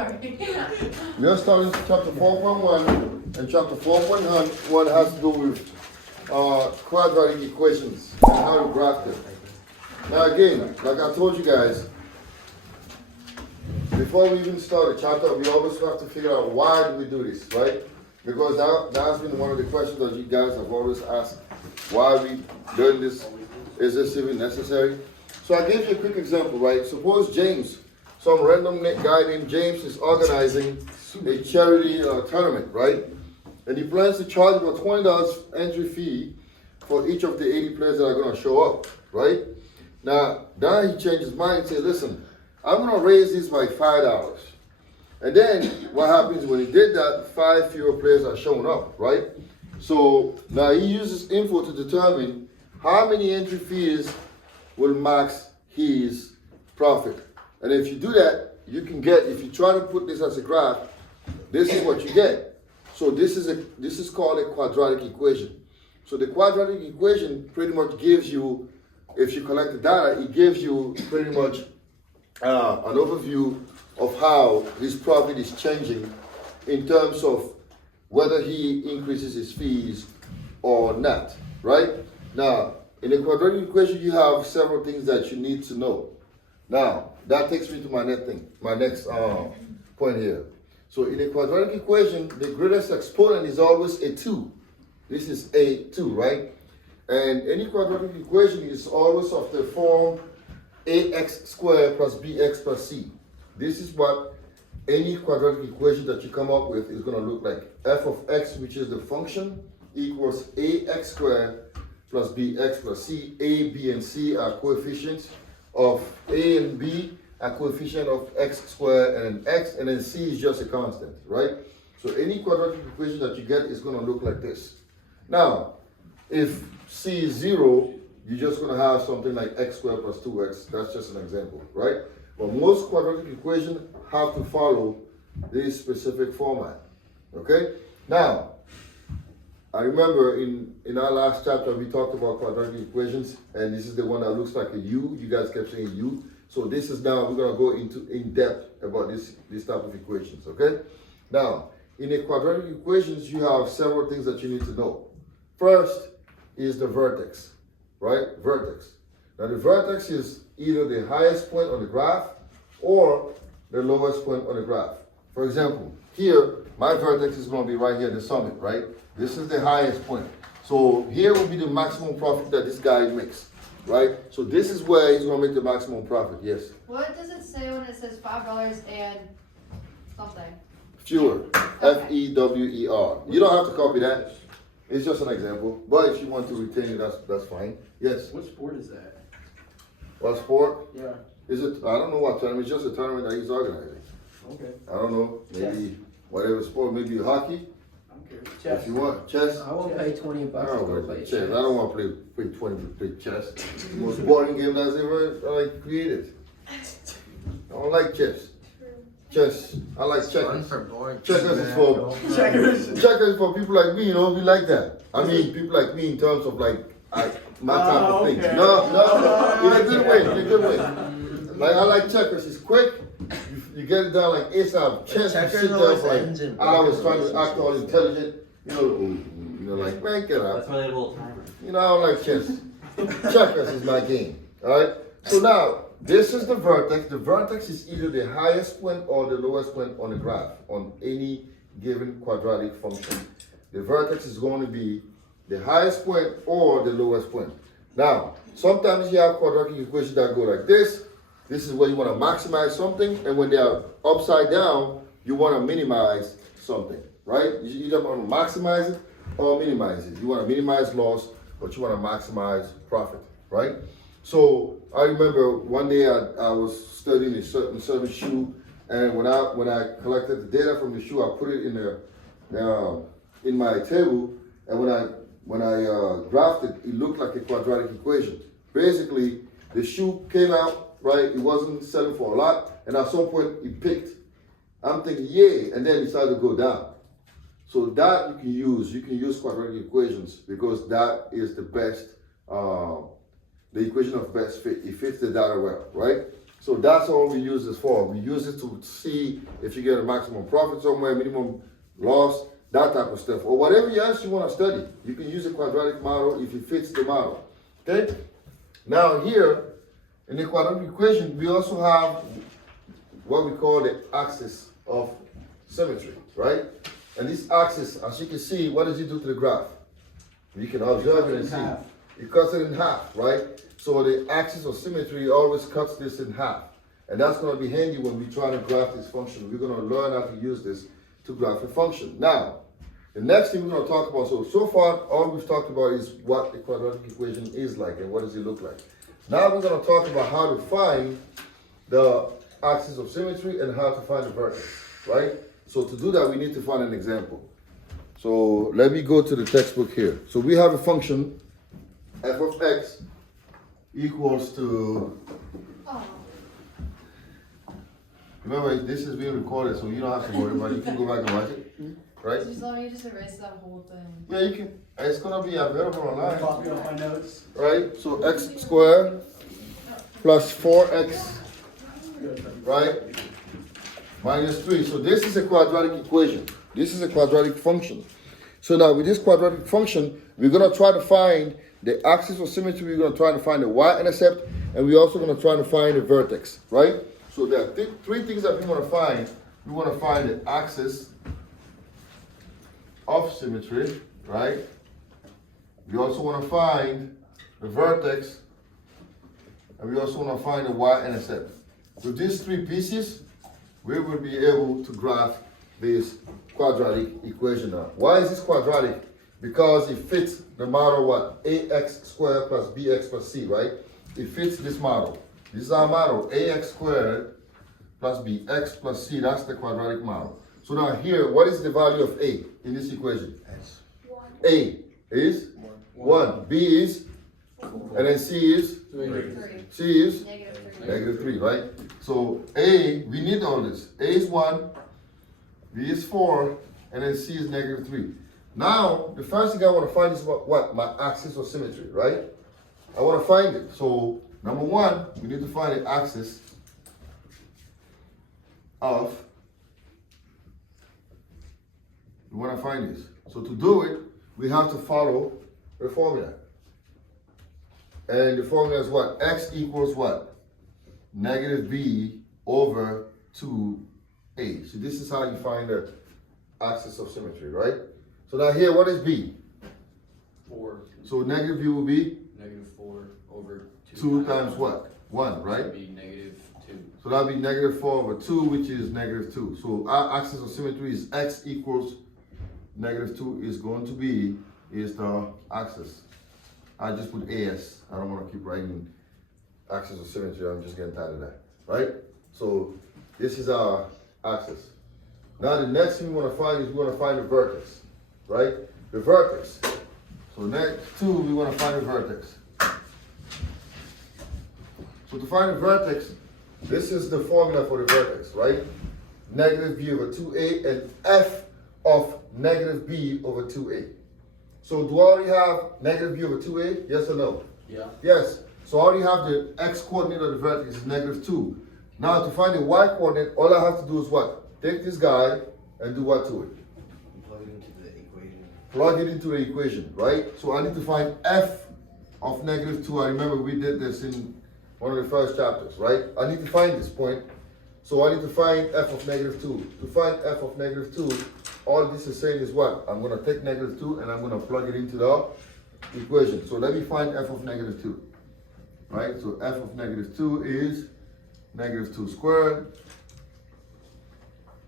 We are starting chapter 4.1, and chapter 4.1 has to do with quadratic equations and how to graph them. Now again, like I told you guys, before we even start a chapter, we always have to figure out why do we do this, right? Because that has been one of the questions that you guys have always asked. Why are we doing this? Is this even necessary? So I gave you a quick example, right? Suppose James, some random guy named James, is organizing a charity tournament, right? And he plans to charge about $20 entry fee for each of the 80 players that are going to show up, right? Now he changed his mind and said, listen, I'm going to raise this by $5. And then what happens when he did that, 5 fewer players are showing up, right? So now he uses info to determine how many entry fees will max his profit. And if you do that, you can get, if you try to put this as a graph, this is what you get. So this is called a quadratic equation. So the quadratic equation pretty much gives you, if you collect the data, it gives you pretty much an overview of how his profit is changing in terms of whether he increases his fees or not, right? Now, in the quadratic equation, you have several things that you need to know. Now, that takes me to my next point here. So in a quadratic equation, the greatest exponent is always a 2. This is a 2, right? And any quadratic equation is always of the form ax squared plus bx plus c. This is what any quadratic equation that you come up with is going to look like. F of x, which is the function, equals ax squared plus bx plus c. A, b, and c are coefficients of a and b are coefficient of x squared and x, and then c is just a constant, right? So any quadratic equation that you get is going to look like this. Now, if c is 0, you're just going to have something like x squared plus 2x. That's just an example, right? But most quadratic equations have to follow this specific format, okay? Now, I remember in our last chapter, we talked about quadratic equations, and this is the one that looks like a U. You guys kept saying U. So this is now, we're going to go into in depth about this type of equations, okay? Now, in a quadratic equations, you have several things that you need to know. First is the vertex, right? Vertex. Now, the vertex is either the highest point on the graph or the lowest point on the graph. For example, here, my vertex is going to be right here at the summit, right? This is the highest point. So here will be the maximum profit that this guy makes, right? So this is where he's going to make the maximum profit, yes? What does it say when it says $5 and something? Fewer, Okay. F-E-W-E-R. You don't have to copy that. It's just an example. But if you want to retain it, that's fine. Yes? What sport is that? What sport? Yeah. Is it, I don't know what tournament, it's just a tournament that he's organizing. Okay. I don't know, maybe whatever sport, maybe hockey, I'm curious. Chess. if you want, chess. I won't pay $20 to I go don't play play chess. I don't want to play 20 to play chess. The most boring game that's ever created. I don't like chess. Chess, I like checkers. Checkers is for checkers for people like me, you know, we like that. I mean, people like me in terms of like my type of things. Okay. No, in a good way, in a good way. Like I like checkers. It's quick. You get it done like ASAP. Chess, you sit there for like hours trying to act all intelligent. You know, like man, get out. That's why they have a little timer. You know, I don't like chess. Checkers is my game. All right. So now this is the vertex. The vertex is either the highest point or the lowest point on the graph on any given quadratic function. The vertex is going to be the highest point or the lowest point. Now, sometimes you have quadratic equations that go like this. This is where you want to maximize something, and when they are upside down, you want to minimize something, right? You either want to maximize it or minimize it. You want to minimize loss, but you want to maximize profit, right? So I remember one day I was studying a certain shoe, and when I collected the data from the shoe, I put it in my table, and when I graphed it, it looked like a quadratic equation. Basically, the shoe came out, right? It wasn't selling for a lot, and at some point it picked. I'm thinking, yay, and then it started to go down. So that you can use quadratic equations because that is the best, the equation of best fit. It fits the data well, right? So that's all we use this for. We use it to see if you get a maximum profit somewhere, minimum loss, that type of stuff. Or whatever else you want to study. You can use a quadratic model if it fits the model. Okay? Now here, in the quadratic equation, we also have what we call the axis of symmetry, right? And this axis, as you can see, what does it do to the graph? You can observe it and see. It cuts it in half, right? So the axis of symmetry always cuts this in half. And that's going to be handy when we try to graph this function. We're going to learn how to use this to graph a function. Now, the next thing we're going to talk about, so far, all we've talked about is what the quadratic equation is like and what does it look like. Now we're going to talk about how to find the axis of symmetry and how to find the vertex, right? So to do that, we need to find an example. So let me go to the textbook here. So we have a function, f of x equals to, remember this is being recorded, so you don't have to worry about it. You can go back and watch it, right? Just let me just erase that whole thing. Yeah, you can. It's going to be available online. Copy of my notes. Right? So x squared plus 4x, right? Minus 3. So this is a quadratic equation. This is a quadratic function. So now with this quadratic function, we're going to try to find the axis of symmetry. We're going to try to find the y-intercept, and we're also going to try to find the vertex, right? So there are three things that we want to find. We want to find the axis of symmetry, right? We also want to find the vertex, and we also want to find the y-intercept. With these three pieces, we will be able to graph this quadratic equation now. Why is this quadratic? Because it fits the model what? Ax squared plus bx plus c, right? It fits this model. This is our model, ax squared plus bx plus c. That's the quadratic model. So now here, what is the value of a in this equation? A is 1. B is, and then C is, 3. C is Negative 3. -3, right? So A, we need all this. A is 1, B is 4, and then C is -3. Now, the first thing I want to find is what? My axis of symmetry, right? I want to find it. So, number one, we need to find the axis of, we want to find this. So to do it, we have to follow the formula. And the formula is what? X equals what? Negative b over 2a. So this is how you find the axis of symmetry, right? So now here, what is b? 4. So negative b will be? Negative 4 over 2. 2 times what? 1, right? That would be negative 2. So that would be negative 4 over 2, which is negative 2. So our axis of symmetry is x equals negative 2 is going to be, is the axis. I just put AS. I don't want to keep writing axis of symmetry. I'm just getting tired of that, right? So this is our axis. Now the next thing we want to find is we want to find the vertex, right? The vertex. So next two, we want to find the vertex. So to find the vertex, this is the formula for the vertex, right? Negative b over 2a and f of negative b over 2a. So do I already have negative b over 2a? Yes or no? Yeah. Yes. So I already have the x coordinate of the vertex is negative 2. Now to find the y coordinate, all I have to do is what? Take this guy and do what to it? Plug it into the equation. Plug it into the equation, right? So I need to find f of negative 2. I remember we did this in one of the first chapters, right? I need to find this point. So I need to find f of negative 2. To find f of negative 2, all this is saying is what? I'm going to take negative 2 and I'm going to plug it into the equation. So let me find f of negative 2. Right? So f of negative 2 is negative 2 squared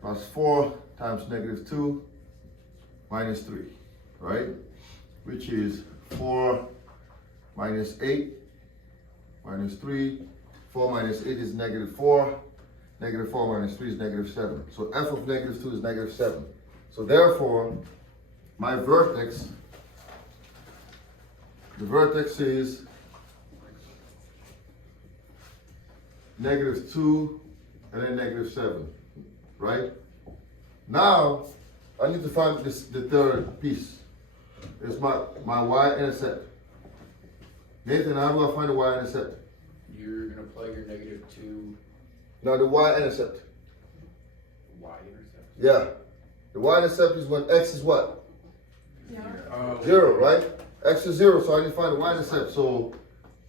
plus 4 times negative 2 minus 3. Right? Which is 4 minus 8 minus 3. 4 minus 8 is negative 4. Negative 4 minus 3 is negative 7. So f of negative 2 is negative 7. So therefore, my vertex, the vertex is negative 2 and then negative 7, right? Now, I need to find this, the third piece. It's my y-intercept. Nathan, how do I find the y-intercept? You're going to plug your negative 2 Now the y-intercept. Y-intercept. Yeah. The y-intercept is when x is what? Oh. 0, right? X is 0, so I need to find the y-intercept. So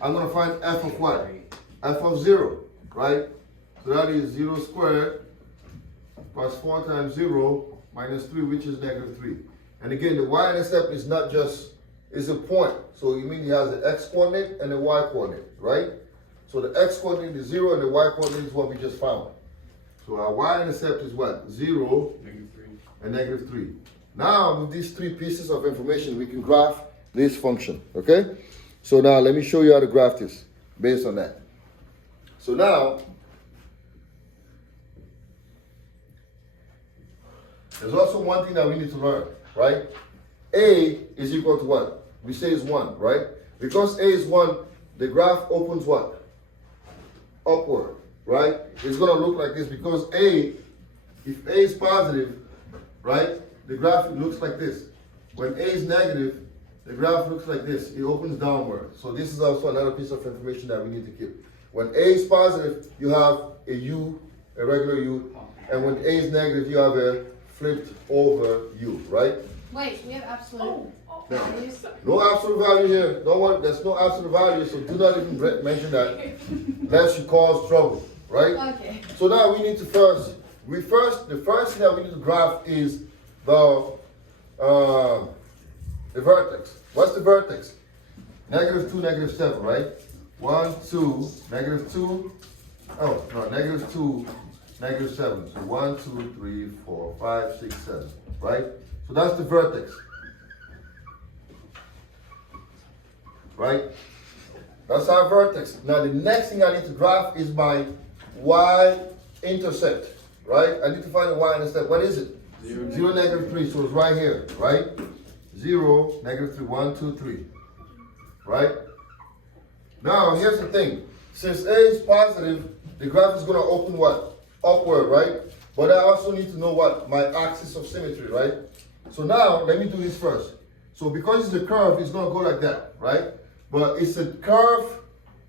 I'm going to find f of what? F of 0, right? So that is 0 squared plus 4 times 0 minus 3, which is -3. And again, the y-intercept is not just, it's a point. So you mean it has the x-coordinate and the y-coordinate, right? So the x-coordinate is 0 and the y-coordinate is what we just found. So our y-intercept is what? 0 -3. and -3. Now, with these three pieces of information, we can graph this function, okay? So now, let me show you how to graph this based on that. So now, there's also one thing that we need to learn, right? A is equal to what? We say is 1, right? Because A is 1, the graph opens what? Upward, right? It's going to look like this because A, if A is positive, right? The graph looks like this. When A is negative, the graph looks like this. It opens downward. So this is also another piece of information that we need to keep. When A is positive, you have a U, a regular U. And when A is negative, you have a flipped over U, right? Wait, we have absolute No. values. No absolute value here. Don't worry, there's no absolute value, so do not even mention that. Lest you cause trouble, right? Okay. So now we need to the first thing that we need to graph is the vertex. What's the vertex? -2, -7, right? 1, 2, -2. Oh, no, -2, -7. So 1, 2, 3, 4, 5, 6, 7, right? So that's the vertex. Right? That's our vertex. Now the next thing I need to graph is my y-intercept, right? I need to find the y-intercept. What is it? 0, -3, so it's right here, right? 0, -3, 1, 2, 3, right? Now here's the thing. Since A is positive, the graph is going to open what? Upward, right? But I also need to know what? My axis of symmetry, right? So now, let me do this first. So because it's a curve, it's going to go like that, right? But it's a curve.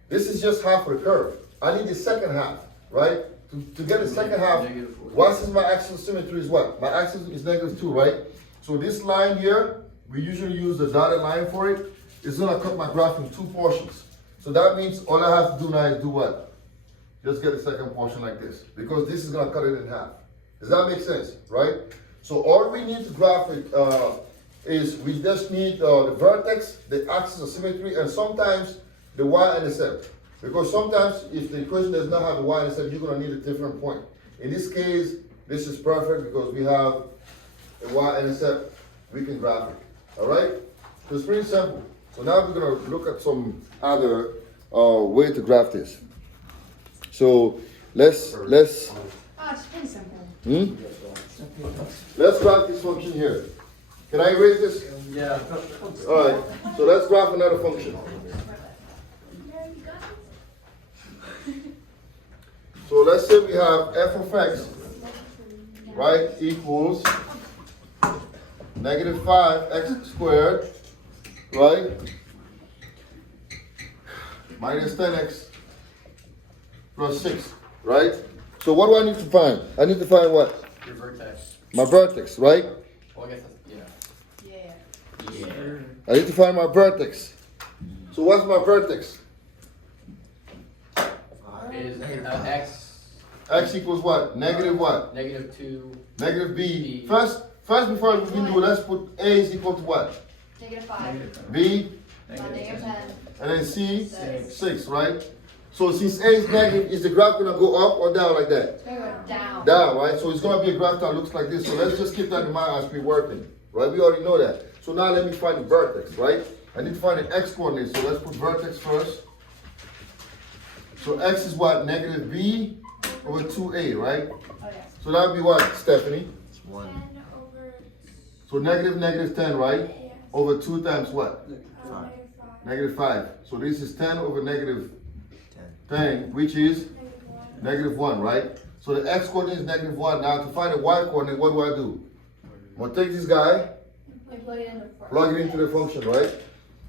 This is just half of the curve. I need the second half, right? To get the second half, what is my axis of symmetry is what? My axis is -2, right? So this line here, we usually use the dotted line for it. It's going to cut my graph in 2 portions. So that means all I have to do now is do what? Just get the second portion like this. Because this is going to cut it in half. Does that make sense, right? So all we need to graph it is we just need the vertex, the axis of symmetry, and sometimes the y-intercept. Because sometimes if the equation does not have the y-intercept, you're going to need a different point. In this case, this is perfect because we have a y-intercept. We can graph it. All right? So it's pretty simple. So now we're going to look at some other way to graph this. So let's Oh, it's pretty simple. let's graph this function here. Can I erase this? Yeah. All right. So let's graph another function. So let's say we have f of x, right, equals -5x squared, right, minus 10x plus 6, right? So what do I need to find? I need to find what? Your vertex. My vertex, right? Well, I guess that's, Yeah. yeah. I need to find my vertex. So what's my vertex? Is x X equals what? Negative what? -2. Negative b. B. First before we can do, let's put a is equal to what? -5. B, -10. and then c, 6. 6, right? So since a is negative, is the graph gonna go up or down like that? It's gonna go down. Down, right? So it's gonna be a graph that looks like this. So let's just keep that in mind as we're working, right? We already know that. So now let me find the vertex, right? I need to find the x coordinate. So let's put vertex first. So x is what? Negative b over 2a, right? Oh, yeah. So that would be what, Stephanie? It's 1. So negative 10, right? Over 2 times what? 5. -5. So this is 10 over negative 10. 10, which is -1, right? So the x coordinate is -1. Now to find the y coordinate, what do? I'm gonna take this guy, And plug it in the plug it into the function, right?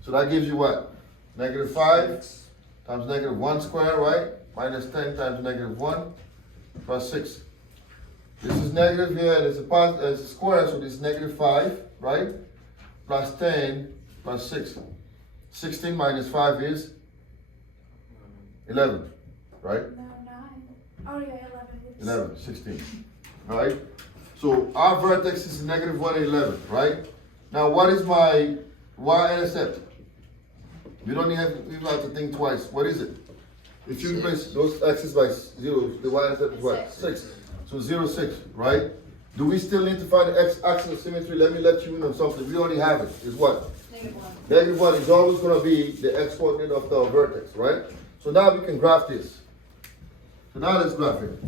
So that gives you what? -5 times -1 squared, right? Minus 10 times -1. plus 6. This is negative here, and it's a square, so this is negative 5, right? Plus 10 plus 6. 16 minus 5 is 11, right? No, 9. Oh, yeah, 11. 11, 16, right? So our vertex is negative 1 and 11, right? Now what is my y-intercept? You don't even have to think twice. What is it? If you replace those x's by 0, the y-intercept is what? 6. So 0, 6, right? Do we still need to find the x-axis of symmetry? Let me let you in on something. We already have it. It's what? Negative 1. Negative 1 is always going to be the x-coordinate of the vertex, right? So now we can graph this. So now let's graph it.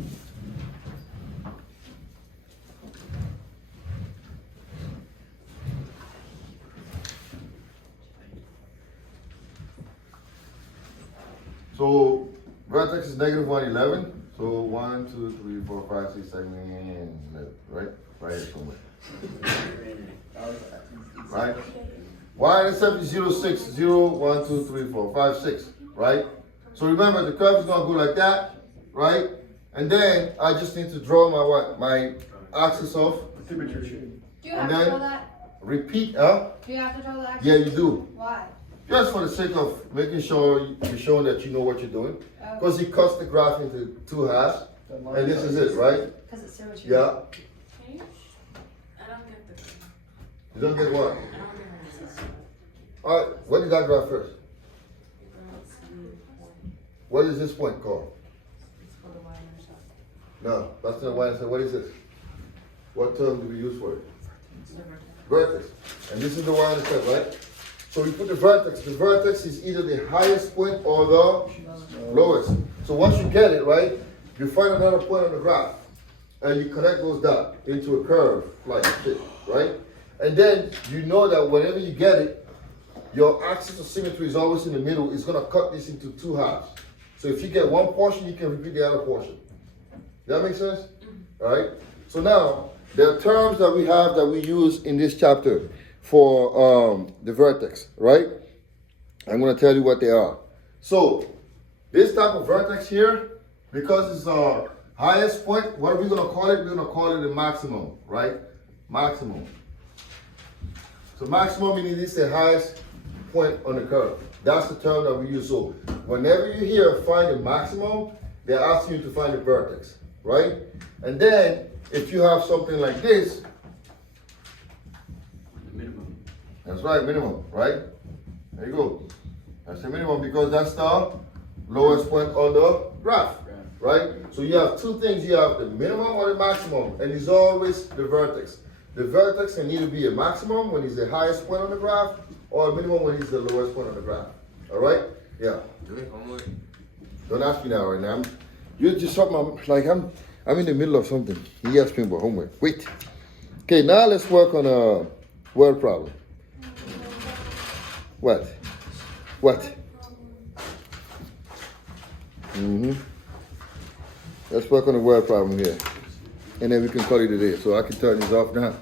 So vertex is negative 1, 11. So 1, 2, 3, 4, 5, 6, 7, 8, 11, right? Right here somewhere. Right? Y-intercept is 0, 6, 0, 1, 2, 3, 4, 5, 6, right? So remember, the curve is going to go like that, right? And then I just need to draw my what? My axis of symmetry. Do you have And to then- draw that? Repeat, huh? Do you have to draw the axis? Yeah, you do. Why? Just for the sake of making sure you're showing that you know what you're doing. Oh, Because he cuts the graph into 2 halves. And this is it, right? because it's symmetry. Yeah. Can you? I don't get the. You don't get what? I don't get the. Alright, what did I graph first? What is this point called? No, that's not y-intercept. What is this? What term do we use for it? Vertex. And this is the y-intercept, right? So we put the vertex. The vertex is either the highest point or the lowest. So once you get it, right, you find another point on the graph. And you connect those dots into a curve like this, right? And then you know that whenever you get it, your axis of symmetry is always in the middle. It's going to cut this into 2 halves. So if you get one portion, you can repeat the other portion. Does that make sense? All right. So now, there are terms that we have that we use in this chapter for the vertex, right? I'm going to tell you what they are. So, this type of vertex here, because it's our highest point, what are we going to call it? We're going to call it the maximum, right? Maximum. So maximum meaning this is the highest point on the curve. That's the term that we use. So whenever you hear find the maximum, they're asking you to find the vertex, right? And then if you have something like this, The minimum. that's right, minimum, right? There you go. That's the minimum because that's the lowest point on the graph, right? So you have 2 things. You have the minimum or the maximum, and it's always the vertex. The vertex can either be a maximum when it's the highest point on the graph, or a minimum when it's the lowest point on the graph. All right? Yeah. Don't ask me now, right now. You just something like I'm in the middle of something. He asked me about homework. Wait. Okay, now let's work on a word problem. What? What? Let's work on a word problem here. And then we can call it a day. So I can turn this off now.